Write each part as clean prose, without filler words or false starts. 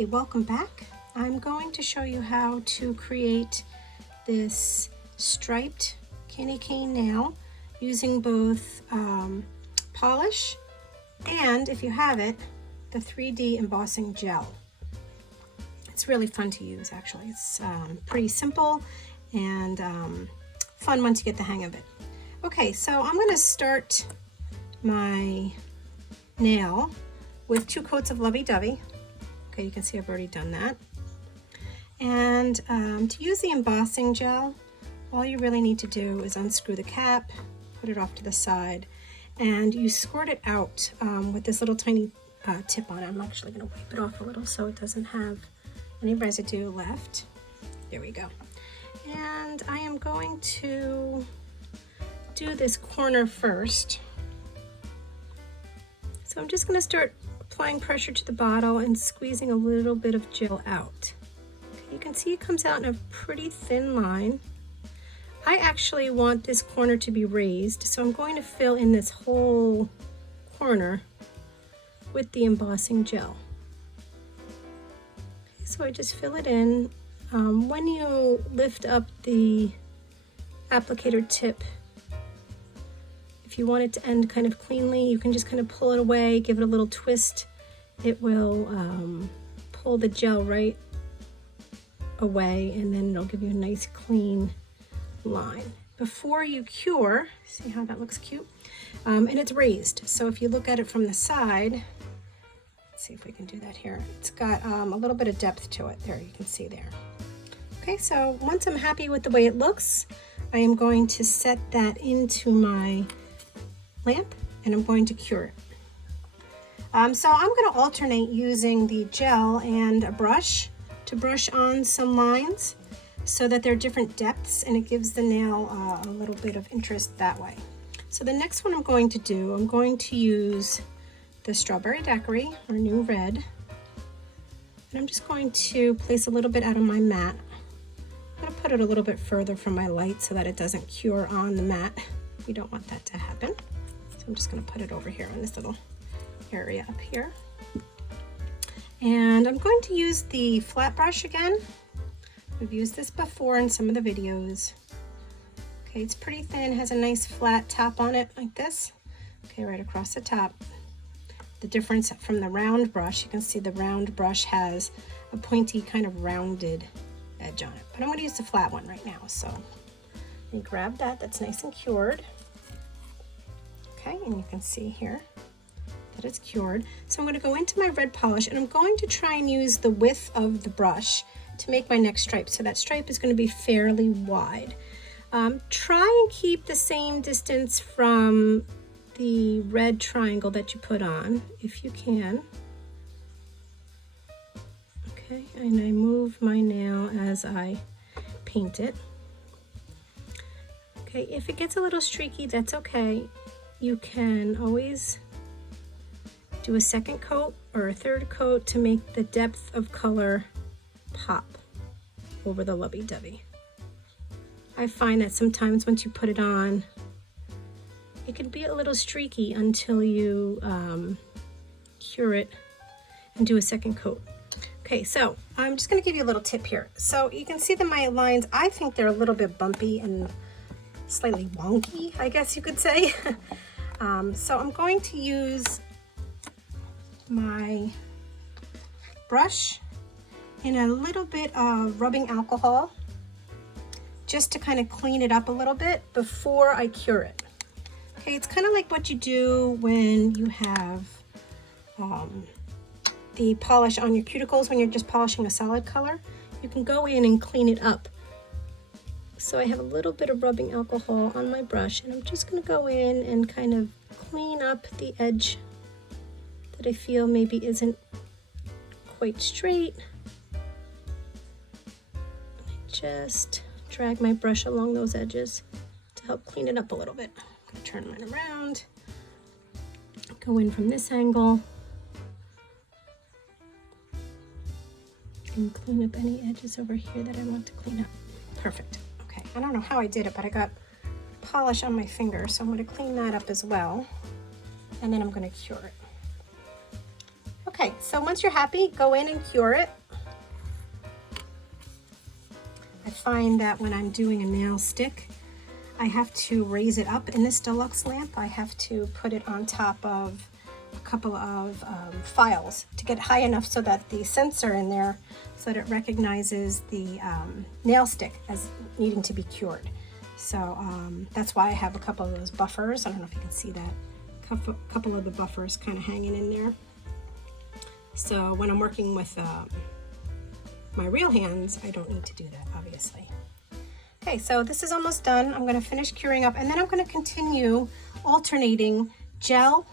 Hey, welcome back. I'm going to show you how to create this striped candy cane nail using both polish and, if you have it, the 3D embossing gel. It's really fun to use, actually. It's pretty simple and fun once you get the hang of it. Okay, so I'm going to start my nail with 2 coats of lovey-dovey. Okay, you can see I've already done that. And to use the embossing gel, all you really need to do is unscrew the cap, put it off to the side, and you squirt it out with this little tiny tip on it. I'm actually going to wipe it off a little so it doesn't have any residue left. There we go. And I am going to do this corner first. So I'm just going to start applying pressure to the bottle and squeezing a little bit of gel out. Okay, you can see it comes out in a pretty thin line. I actually want this corner to be raised, so I'm going to fill in this whole corner with the embossing gel. Okay, so I just fill it in. When you lift up the applicator tip, if you want it to end kind of cleanly, you can just kind of pull it away, give it a little twist. It will pull the gel right away, and then it'll give you a nice clean line. Before you cure, see how that looks cute? And it's raised, so if you look at it from the side, let's see if we can do that here. It's got a little bit of depth to it. There, you can see there. Okay, so once I'm happy with the way it looks, I am going to set that into my lamp and I'm going to cure it. So I'm going to alternate using the gel and a brush to brush on some lines so that they're different depths, and it gives the nail a little bit of interest that way. So the next one I'm going to do, I'm going to use the Strawberry Daiquiri, or New Red, and I'm just going to place a little bit out on my mat. I'm going to put it a little bit further from my light so that it doesn't cure on the mat. We don't want that to happen. So I'm just going to put it over here on this little area up here. And I'm going to use the flat brush again. We've used this before in some of the videos. Okay, it's pretty thin, has a nice flat top on it like this. Okay, right across the top. The difference from the round brush, you can see the round brush has a pointy kind of rounded edge on it. But I'm going to use the flat one right now. So let me grab that, that's nice and cured. Okay, and you can see here that it's cured. So I'm going to go into my red polish and I'm going to try and use the width of the brush to make my next stripe. So that stripe is going to be fairly wide. Try and keep the same distance from the red triangle that you put on, if you can. Okay, and I move my nail as I paint it. Okay, if it gets a little streaky, that's okay. You can always do a second coat or a third coat to make the depth of color pop over the lovey-dovey. I find that sometimes once you put it on, it can be a little streaky until you cure it and do a second coat. Okay, so I'm just going to give you a little tip here. So you can see that my lines, I think they're a little bit bumpy and slightly wonky, I guess you could say. So I'm going to use my brush and a little bit of rubbing alcohol just to kind of clean it up a little bit before I cure it. Okay, it's kind of like what you do when you have the polish on your cuticles when you're just polishing a solid color. You can go in and clean it up. So I have a little bit of rubbing alcohol on my brush, and I'm just going to go in and kind of clean up the edge that I feel maybe isn't quite straight. Just drag my brush along those edges to help clean it up a little bit. I'm going to turn mine around, go in from this angle, and clean up any edges over here that I want to clean up. Perfect. Okay, I don't know how I did it, but I got polish on my finger, so I'm going to clean that up as well, and then I'm going to cure it. Okay, so once you're happy, go in and cure it. I find that when I'm doing a nail stick, I have to raise it up. In this deluxe lamp, I have to put it on top of a couple of files to get high enough so that the sensor in there, so that it recognizes the nail stick as needing to be cured. So that's why I have a couple of those buffers. I don't know if you can see that. Couple of the buffers kind of hanging in there. So when I'm working with my real hands, I don't need to do that, obviously. Okay, so this is almost done. I'm going to finish curing up, and then I'm going to continue alternating gel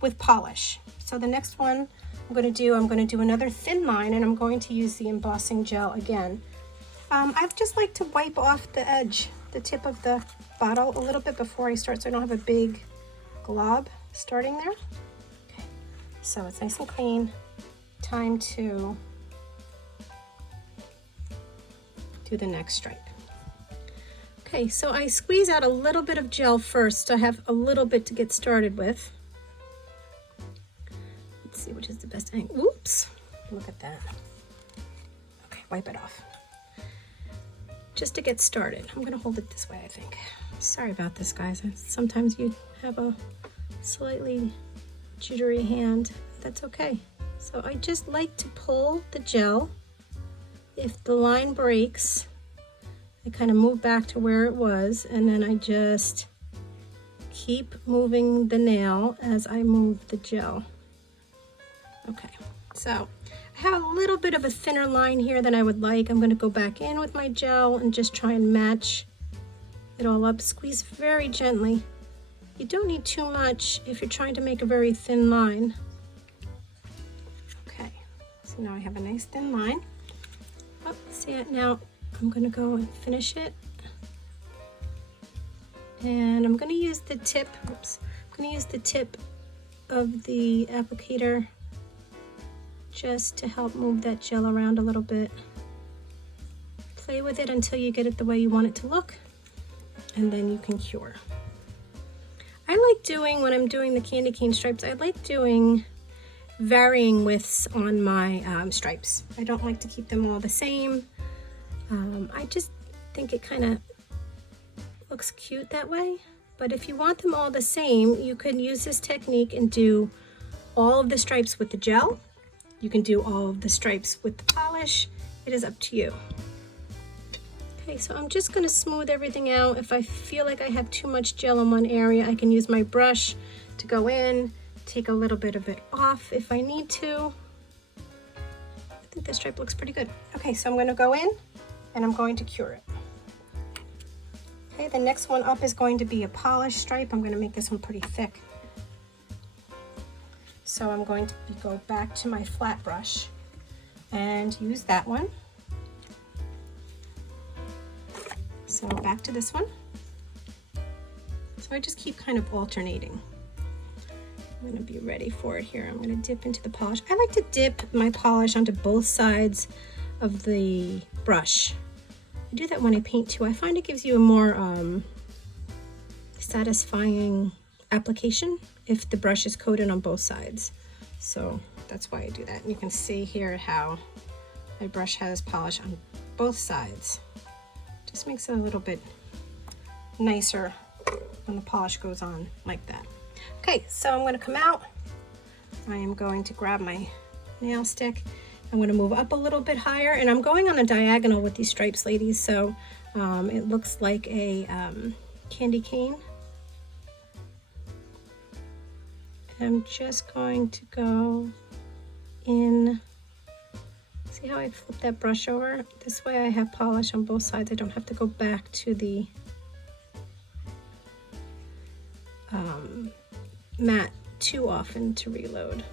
with polish. So the next one I'm going to do another thin line, and I'm going to use the embossing gel again. I just like to wipe off the edge, the tip of the bottle a little bit before I start, so I don't have a big glob starting there. Okay, so it's nice and clean. Time to do the next stripe. Okay, so I squeeze out a little bit of gel first. So I have a little bit to get started with. Let's see which is the best angle. Oops, look at that. Okay, wipe it off. Just to get started, I'm gonna hold it this way, I think. Sorry about this, guys. Sometimes you have a slightly jittery hand. That's okay. So I just like to pull the gel. If the line breaks, I kind of move back to where it was, and then I just keep moving the nail as I move the gel. Okay, so I have a little bit of a thinner line here than I would like. I'm going to go back in with my gel and just try and match it all up. Squeeze very gently. You don't need too much if you're trying to make a very thin line. Okay, so now I have a nice thin line. Oh, see it now. I'm going to go and finish it. And I'm going to use the tip, I'm going to use the tip of the applicator just to help move that gel around a little bit. Play with it until you get it the way you want it to look, and then you can cure. I like doing, when I'm doing the candy cane stripes, I like doing varying widths on my stripes. I don't like to keep them all the same. I just think it kind of looks cute that way. But if you want them all the same, you can use this technique and do all of the stripes with the gel. You can do all of the stripes with the polish. It is up to you. Okay, so I'm just going to smooth everything out. If I feel like I have too much gel in one area, I can use my brush to go in, take a little bit of it off if I need to. I think this stripe looks pretty good. Okay, so I'm going to go in and I'm going to cure it. Okay, the next one up is going to be a polished stripe. I'm going to make this one pretty thick. So I'm going to go back to my flat brush and use that one. So back to this one. So I just keep kind of alternating. I'm going to be ready for it here. I'm going to dip into the polish. I like to dip my polish onto both sides of the brush. I do that when I paint too. I find it gives you a more satisfying application if the brush is coated on both sides. So that's why I do that. And you can see here how my brush has polish on both sides. Just makes it a little bit nicer when the polish goes on like that. Okay, so I'm going to come out. I am going to grab my nail stick. I'm going to move up a little bit higher, and I'm going on a diagonal with these stripes, ladies, so it looks like a candy cane. I'm just going to go in. See how I flip that brush over? This way I have polish on both sides. I don't have to go back to the mat too often to reload.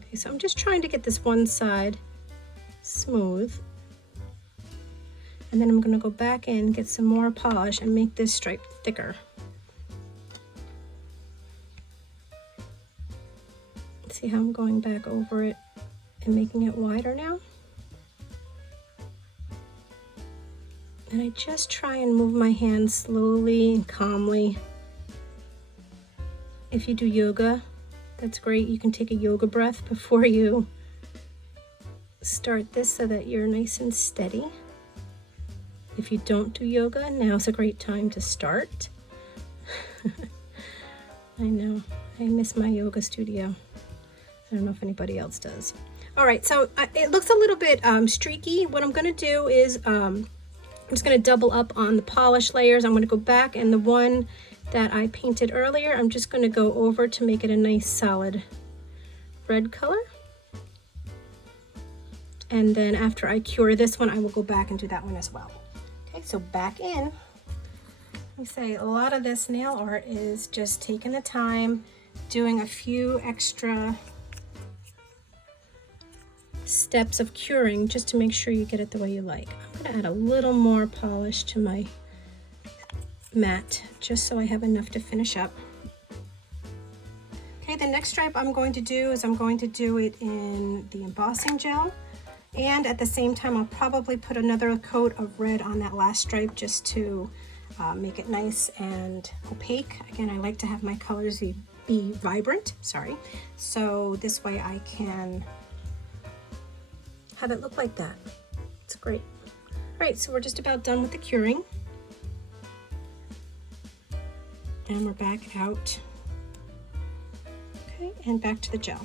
Okay, so I'm just trying to get this one side smooth. And then I'm going to go back in, get some more polish, and make this stripe thicker. See how I'm going back over it and making it wider now? And I just try and move my hands slowly and calmly. If you do yoga, That's great. You can take a yoga breath before you start this so that you're nice and steady. If you don't do yoga, now's a great time to start. I know, I miss my yoga studio. I don't know if anybody else does. All right, so it looks a little bit streaky. What I'm gonna do is I'm just gonna double up on the polish layers. I'm gonna go back, and the one that I painted earlier, I'm just gonna go over to make it a nice solid red color. And then after I cure this one, I will go back and do that one as well. Okay, so back in. Let me say, a lot of this nail art is just taking the time, doing a few extra steps of curing just to make sure you get it the way you like. I'm gonna add a little more polish to my mat just so I have enough to finish up. Okay, the next stripe I'm going to do is I'm going to do it in the embossing gel, and at the same time I'll probably put another coat of red on that last stripe just to make it nice and opaque. Again, I like to have my colors be vibrant, so this way I can have it look like that. It's great. All right, so we're just about done with the curing. And we're back out. Okay, and back to the gel.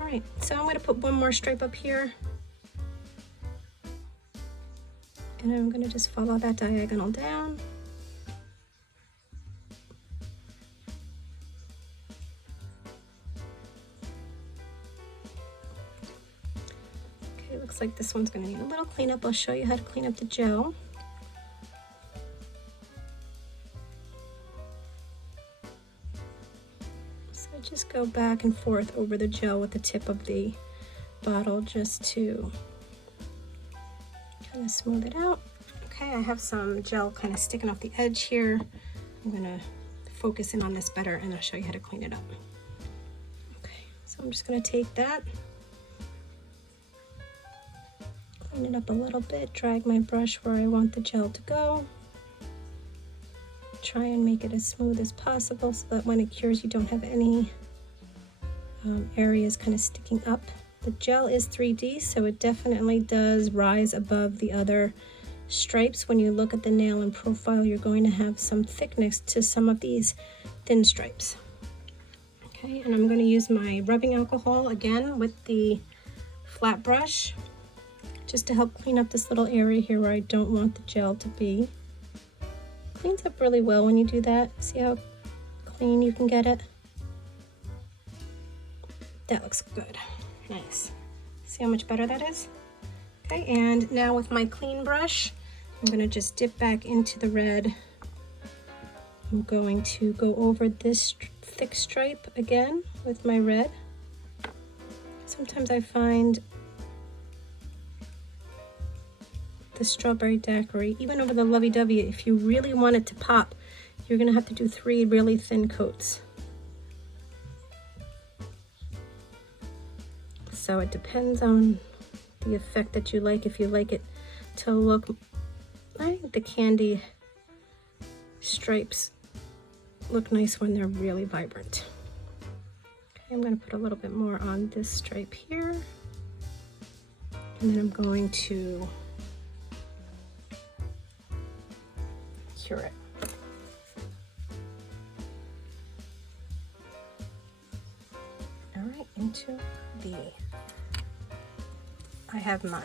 All right, so I'm gonna put one more stripe up here. And I'm gonna just follow that diagonal down. Looks like this one's going to need a little cleanup. I'll show you how to clean up the gel. So just go back and forth over the gel with the tip of the bottle just to kind of smooth it out. Okay, I have some gel kind of sticking off the edge here. I'm going to focus in on this better and I'll show you how to clean it up. Okay, so I'm just going to take that, clean it up a little bit, drag my brush where I want the gel to go. Try and make it as smooth as possible so that when it cures you don't have any areas kind of sticking up. The gel is 3D, so it definitely does rise above the other stripes. When you look at the nail in profile, you're going to have some thickness to some of these thin stripes. Okay, and I'm going to use my rubbing alcohol again with the flat brush, just to help clean up this little area here where I don't want the gel to be. Cleans up really well when you do that. See how clean you can get it? That looks good. Nice. See how much better that is? Okay, and now with my clean brush, I'm going to just dip back into the red. I'm going to go over this thick stripe again with my red. Sometimes I find the strawberry daiquiri, even over the lovey-dovey, if you really want it to pop, you're gonna have to do 3 really thin coats. So it depends on the effect that you like. If you like it to look, I think the candy stripes look nice when they're really vibrant. Okay, I'm gonna put a little bit more on this stripe here, and then I'm going to cure it. All right, into the, I have my,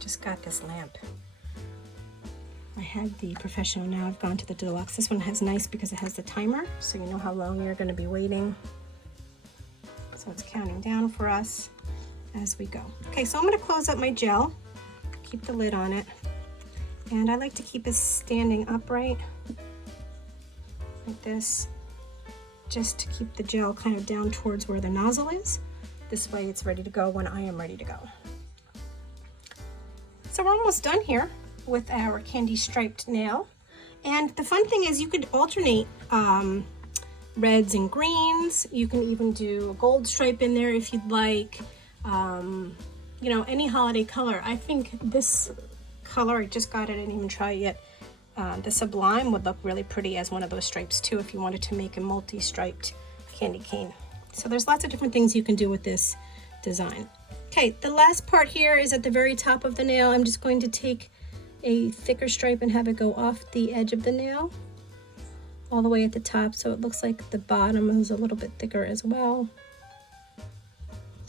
just got this lamp. I had the professional, now I've gone to the deluxe. This one has nice because it has the timer, so you know how long you're gonna be waiting. So it's counting down for us as we go. Okay, so I'm gonna close up my gel, keep the lid on it. And I like to keep it standing upright like this, just to keep the gel kind of down towards where the nozzle is. This way it's ready to go when I am ready to go. So we're almost done here with our candy striped nail. And the fun thing is you could alternate reds and greens. You can even do a gold stripe in there if you'd like. You know, any holiday color. I think this color, I just got it, I didn't even try it yet, the Sublime would look really pretty as one of those stripes too if you wanted to make a multi-striped candy cane. So there's lots of different things you can do with this design. Okay, the last part here is at the very top of the nail. I'm just going to take a thicker stripe and have it go off the edge of the nail all the way at the top, so it looks like the bottom is a little bit thicker as well.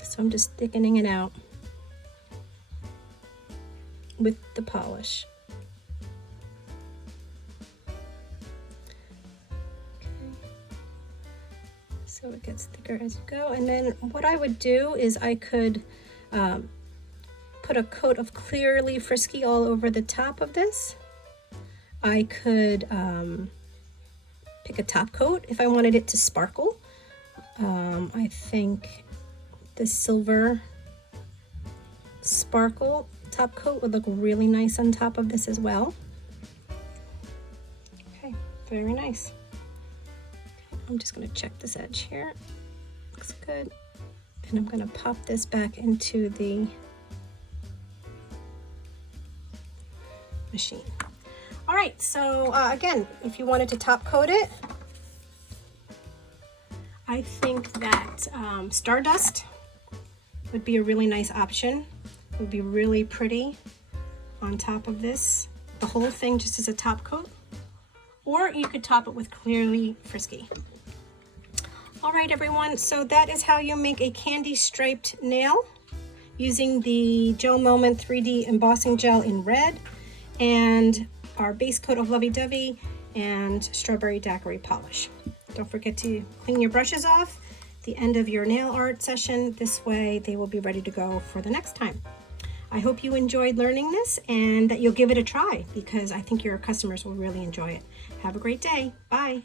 So I'm just thickening it out with the polish. So it gets thicker as you go. And then what I would do is I could put a coat of Clearly Frisky all over the top of this. I could pick a top coat if I wanted it to sparkle. I think the silver sparkle top coat would look really nice on top of this as well. Okay, very nice. I'm just going to check this edge here. Looks good. And I'm going to pop this back into the machine. All right, so again, if you wanted to top coat it, I think that Stardust would be a really nice option. It would be really pretty on top of this, the whole thing just as a top coat. Or you could top it with Clearly Frisky. All right, everyone, so that is how you make a candy striped nail using the GelMoment 3D embossing gel in red and our base coat of Lovey Dovey and strawberry daiquiri polish. Don't forget to clean your brushes off at the end of your nail art session. This way they will be ready to go for the next time. I hope you enjoyed learning this and that you'll give it a try because I think your customers will really enjoy it. Have a great day. Bye.